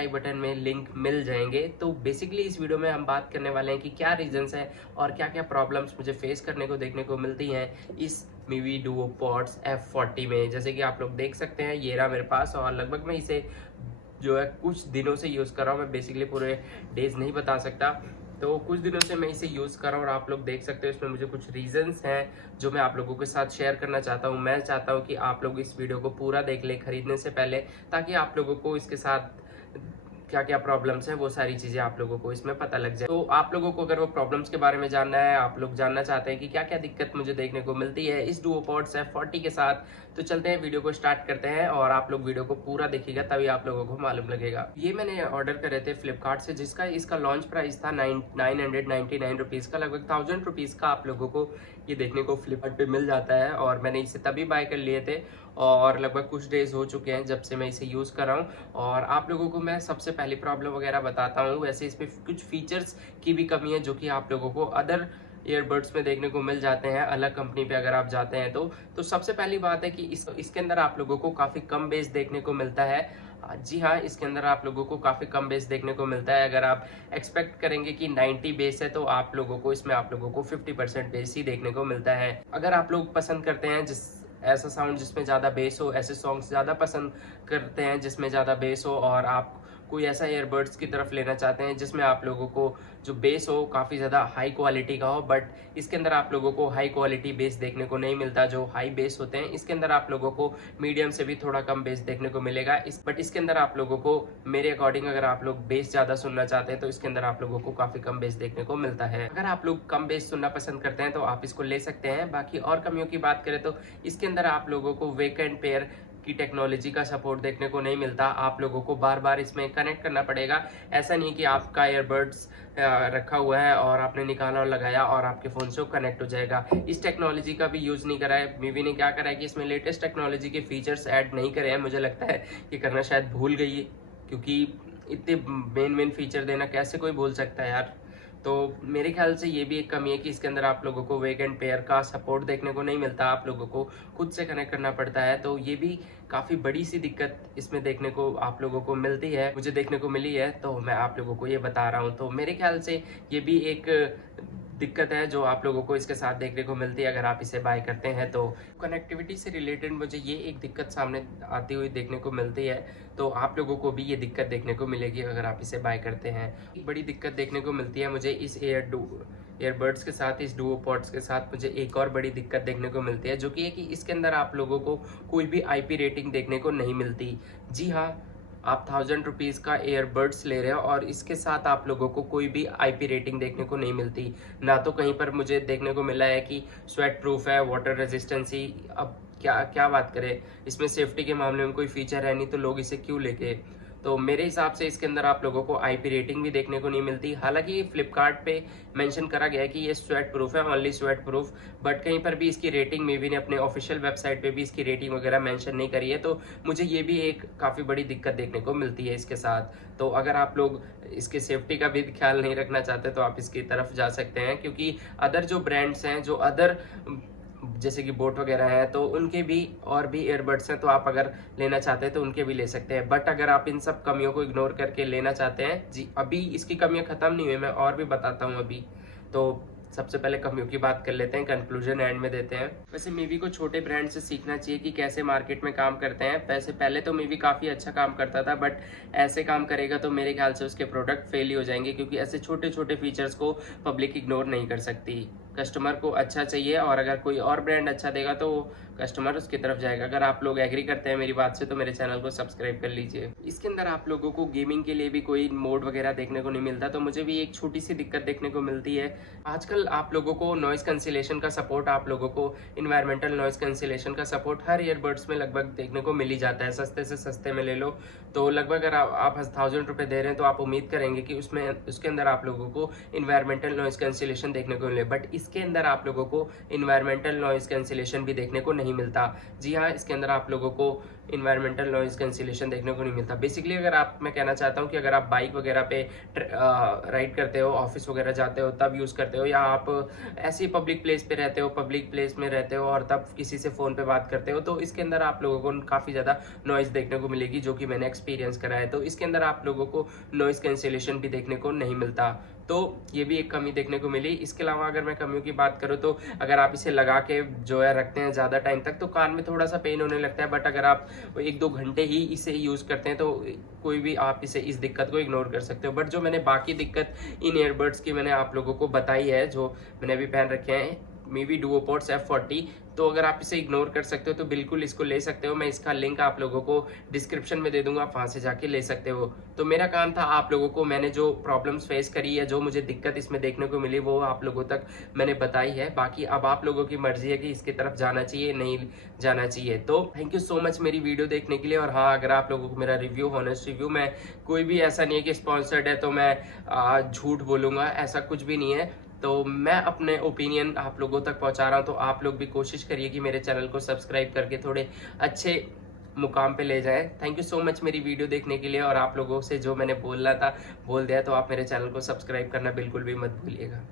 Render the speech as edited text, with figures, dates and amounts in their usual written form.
आई button में link मिल जाएंगे। तो बेसिकली इस वीडियो में हम बात करने वाले हैं कि क्या रीजंस है और क्या क्या प्रॉब्लम्स मुझे फेस करने को देखने को मिलती हैं इस मीवी डुओ पॉड्स F40 में। जैसे कि आप लोग देख सकते हैं ये रहा मेरे पास, और लगभग मैं इसे जो है कुछ दिनों से यूज़ कर रहा हूँ। मैं बेसिकली पूरे डेज नहीं बता सकता, तो कुछ दिनों से मैं इसे यूज़ कर रहा हूँ और आप लोग देख सकते हो इसमें मुझे कुछ रीजंस हैं जो मैं आप लोगों के साथ शेयर करना चाहता हूँ। मैं चाहता हूँ कि आप लोग इस वीडियो को पूरा देख लें खरीदने से पहले, ताकि आप लोगों को इसके साथ क्या क्या प्रॉब्लम्स हैं वो सारी चीज़ें आप लोगों को इसमें पता लग जाए। तो आप लोगों को अगर वो प्रॉब्लम्स के बारे में जानना है, आप लोग जानना चाहते हैं कि क्या क्या दिक्कत मुझे देखने को मिलती है इस डुओपॉड्स F40 के साथ, तो चलते हैं वीडियो को स्टार्ट करते हैं और आप लोग वीडियो को पूरा देखिएगा तभी आप लोगों को मालूम लगेगा। ये मैंने ऑर्डर करे थे फ्लिपकार्ट से, जिसका इसका लॉन्च प्राइस था 999 रुपीज़ का। लगभग 1000 रुपीज़ का आप लोगों को ये देखने को फ्लिपकार्ट पे मिल जाता है, और मैंने इसे तभी बाय कर लिए थे और लगभग कुछ डेज हो चुके हैं जब से मैं इसे यूज़ कर रहा हूँ। और आप लोगों को मैं सबसे पहली प्रॉब्लम वगैरह बताता हूँ। वैसे इसमें कुछ फीचर्स की भी कमी है जो कि आप लोगों को अदर ईयरबड्स में देखने को मिल जाते हैं अलग कंपनी पे अगर आप जाते हैं तो सबसे पहली बात है कि इसके अंदर आप लोगों को काफ़ी कम बेस देखने को मिलता है। जी हाँ, इसके अंदर आप लोगों को काफ़ी कम बेस देखने को मिलता है। अगर आप एक्सपेक्ट करेंगे कि 90 बेस है तो आप लोगों को इसमें आप लोगों को 50% बेस ही देखने को मिलता है। अगर आप लोग पसंद करते हैं ऐसा साउंड जिसमें ज़्यादा बेस हो, ऐसे सॉन्ग्स ज़्यादा पसंद करते हैं जिसमें ज़्यादा बेस हो, और आप कोई ऐसा ईयरबड्स की तरफ लेना चाहते हैं जिसमें आप लोगों को जो बेस हो काफ़ी ज़्यादा हाई क्वालिटी का हो, बट इसके अंदर आप लोगों को हाई क्वालिटी बेस देखने को नहीं मिलता। जो हाई बेस होते हैं इसके अंदर आप लोगों को मीडियम से भी थोड़ा कम बेस देखने को मिलेगा। बट इसके अंदर आप लोगों को मेरे अकॉर्डिंग अगर आप लोग बेस ज़्यादा सुनना चाहते हैं तो इसके अंदर आप लोगों को काफ़ी कम बेस देखने को मिलता है। अगर आप लोग कम बेस सुनना पसंद करते हैं तो आप इसको ले सकते हैं। बाकी और कमियों की बात करें तो इसके अंदर आप लोगों को वेक एंड पेयर की टेक्नोलॉजी का सपोर्ट देखने को नहीं मिलता। आप लोगों को बार बार इसमें कनेक्ट करना पड़ेगा। ऐसा नहीं कि आपका ईयरबड्स रखा हुआ है और आपने निकाला और लगाया और आपके फ़ोन से वो कनेक्ट हो जाएगा। इस टेक्नोलॉजी का भी यूज़ नहीं करा है। मीवी ने क्या करा है कि इसमें लेटेस्ट टेक्नोलॉजी के फीचर्स ऐड नहीं करे हैं। मुझे लगता है कि करना शायद भूल गई है, क्योंकि इतने मेन फीचर देना कैसे कोई भूल सकता है यार। तो मेरे ख्याल से ये भी एक कमी है कि इसके अंदर आप लोगों को वेक एंड पेयर का सपोर्ट देखने को नहीं मिलता। आप लोगों को खुद से कनेक्ट करना पड़ता है, तो ये भी काफ़ी बड़ी सी दिक्कत इसमें देखने को आप लोगों को मिलती है, मुझे देखने को मिली है, तो मैं आप लोगों को ये बता रहा हूँ। तो मेरे ख्याल से ये भी एक दिक्कत है जो आप लोगों को इसके साथ देखने को मिलती है अगर आप इसे बाय करते हैं तो। कनेक्टिविटी से रिलेटेड मुझे ये एक दिक्कत सामने आती हुई देखने को मिलती है, तो आप लोगों को भी ये दिक्कत देखने को मिलेगी अगर आप इसे बाय करते हैं। एक बड़ी दिक्कत देखने को मिलती है मुझे इस ईयरबड्स के साथ, इस डुओपॉड्स के साथ मुझे एक और बड़ी दिक्कत देखने को मिलती है, जो कि है कि इसके अंदर आप लोगों को कोई भी IP रेटिंग देखने को नहीं मिलती। जी हाँ, आप 1000 रुपीज़ का ईयरबड्स ले रहे हो और इसके साथ आप लोगों को कोई भी IP रेटिंग देखने को नहीं मिलती। ना तो कहीं पर मुझे देखने को मिला है कि स्वेट प्रूफ है, वाटर रेजिस्टेंसी। अब क्या क्या बात करें, इसमें सेफ्टी के मामले में कोई फीचर है नहीं तो लोग इसे क्यों लेके। तो मेरे हिसाब से इसके अंदर आप लोगों को IP रेटिंग भी देखने को नहीं मिलती। हालांकि फ्लिपकार्ट पे मेंशन करा गया है कि ये स्वेट प्रूफ है, ओनली स्वेट प्रूफ, बट कहीं पर भी इसकी रेटिंग मीवी ने अपने ऑफिशियल वेबसाइट पे भी इसकी रेटिंग वगैरह मेंशन नहीं करी है। तो मुझे ये भी एक काफ़ी बड़ी दिक्कत देखने को मिलती है इसके साथ। तो अगर आप लोग इसके सेफ्टी का भी ख्याल नहीं रखना चाहते तो आप इसकी तरफ जा सकते हैं, क्योंकि अदर जो ब्रांड्स हैं, जो अदर जैसे कि बोट वगैरह है, तो उनके भी और भी ईयरबड्स हैं, तो आप अगर लेना चाहते हैं तो उनके भी ले सकते हैं। बट अगर आप इन सब कमियों को इग्नोर करके लेना चाहते हैं, जी अभी इसकी कमियां ख़त्म नहीं हुई, मैं और भी बताता हूँ अभी। तो सबसे पहले कमियों की बात कर लेते हैं, कंक्लूजन एंड में देते हैं। वैसे मीवी को छोटे ब्रांड से सीखना चाहिए कि कैसे मार्केट में काम करते हैं। वैसे पहले तो मीवी काफ़ी अच्छा काम करता था, बट ऐसे काम करेगा तो मेरे ख्याल से उसके प्रोडक्ट फेल ही हो जाएंगे, क्योंकि ऐसे छोटे छोटे फीचर्स को पब्लिक इग्नोर नहीं कर सकती। कस्टमर को अच्छा चाहिए, और अगर कोई और ब्रांड अच्छा देगा तो कस्टमर उसकी तरफ जाएगा। अगर आप लोग एग्री करते हैं मेरी बात से तो मेरे चैनल को सब्सक्राइब कर लीजिए। इसके अंदर आप लोगों को गेमिंग के लिए भी कोई मोड वगैरह देखने को नहीं मिलता, तो मुझे भी एक छोटी सी दिक्कत देखने को मिलती है। आजकल आप लोगों को नॉइस कैंसिलेशन का सपोर्ट, आप लोगों को इन्वायरमेंटल नॉइस कैंसिलेशन का सपोर्ट हर ईयरबड्स में लगभग देखने को मिल ही जाता है। सस्ते से सस्ते में ले लो तो लगभग अगर आप 1000 रुपये दे रहे हैं तो आप उम्मीद करेंगे कि उसके अंदर आप लोगों को इन्वायरमेंटल नॉइस कैंसिलेशन देखने को मिले, बट इसके अंदर आप लोगों को इन्वायरमेंटल नॉइस कैंसिलेशन भी देखने को नहीं मिलता। जी हाँ, इसके अंदर आप लोगों को इन्वायरमेंटल नॉइज कैंसिलेशन देखने को नहीं मिलता। बेसिकली अगर आप, मैं कहना चाहता हूँ कि अगर आप बाइक वगैरह पे राइड करते हो, ऑफिस वगैरह जाते हो तब यूज़ करते हो, या आप ऐसी पब्लिक प्लेस पे रहते हो, पब्लिक प्लेस में रहते हो और तब किसी से फ़ोन पे बात करते हो, तो इसके अंदर आप लोगों को काफ़ी ज़्यादा नॉइज़ देखने को मिलेगी, जो कि मैंने एक्सपीरियंस करा है। तो इसके अंदर आप लोगों को नॉइज़ कैंसिलेशन भी देखने को नहीं मिलता, तो ये भी एक कमी देखने को मिली। इसके अलावा अगर मैं कमियों की बात करूँ तो अगर आप इसे लगा के जो है रखते हैं ज़्यादा टाइम तक तो कान में थोड़ा सा पेन होने लगता है, बट अगर आप 1-2 घंटे ही इसे यूज़ करते हैं तो कोई भी आप इसे इस दिक्कत को इग्नोर कर सकते हो। बट जो मैंने बाकी दिक्कत इन ईयरबड्स की मैंने आप लोगों को बताई है, जो मैंने अभी पहन रखे हैं मीवी डुओपोड्स F40, तो अगर आप इसे इग्नोर कर सकते हो तो बिल्कुल इसको ले सकते हो। मैं इसका लिंक आप लोगों को डिस्क्रिप्शन में दे दूंगा, आप वहां से जाके ले सकते हो। तो मेरा काम था आप लोगों को, मैंने जो प्रॉब्लम्स फेस करी है, जो मुझे दिक्कत इसमें देखने को मिली, वो आप लोगों तक मैंने बताई है। बाकी अब आप लोगों की मर्जी है कि इसकी तरफ जाना चाहिए नहीं जाना चाहिए। तो थैंक यू सो मच मेरी वीडियो देखने के लिए। और हाँ, अगर आप लोगों को मेरा रिव्यू, हॉनेस्ट रिव्यू, मैं कोई भी ऐसा नहीं है कि स्पॉन्सर्ड है तो मैं झूठ बोलूंगा, ऐसा कुछ भी नहीं है। तो मैं अपने ओपिनियन आप लोगों तक पहुंचा रहा हूं, तो आप लोग भी कोशिश करिए कि मेरे चैनल को सब्सक्राइब करके थोड़े अच्छे मुकाम पे ले जाएं। थैंक यू सो मच मेरी वीडियो देखने के लिए। और आप लोगों से जो मैंने बोलना था बोल दिया, तो आप मेरे चैनल को सब्सक्राइब करना बिल्कुल भी मत भूलिएगा।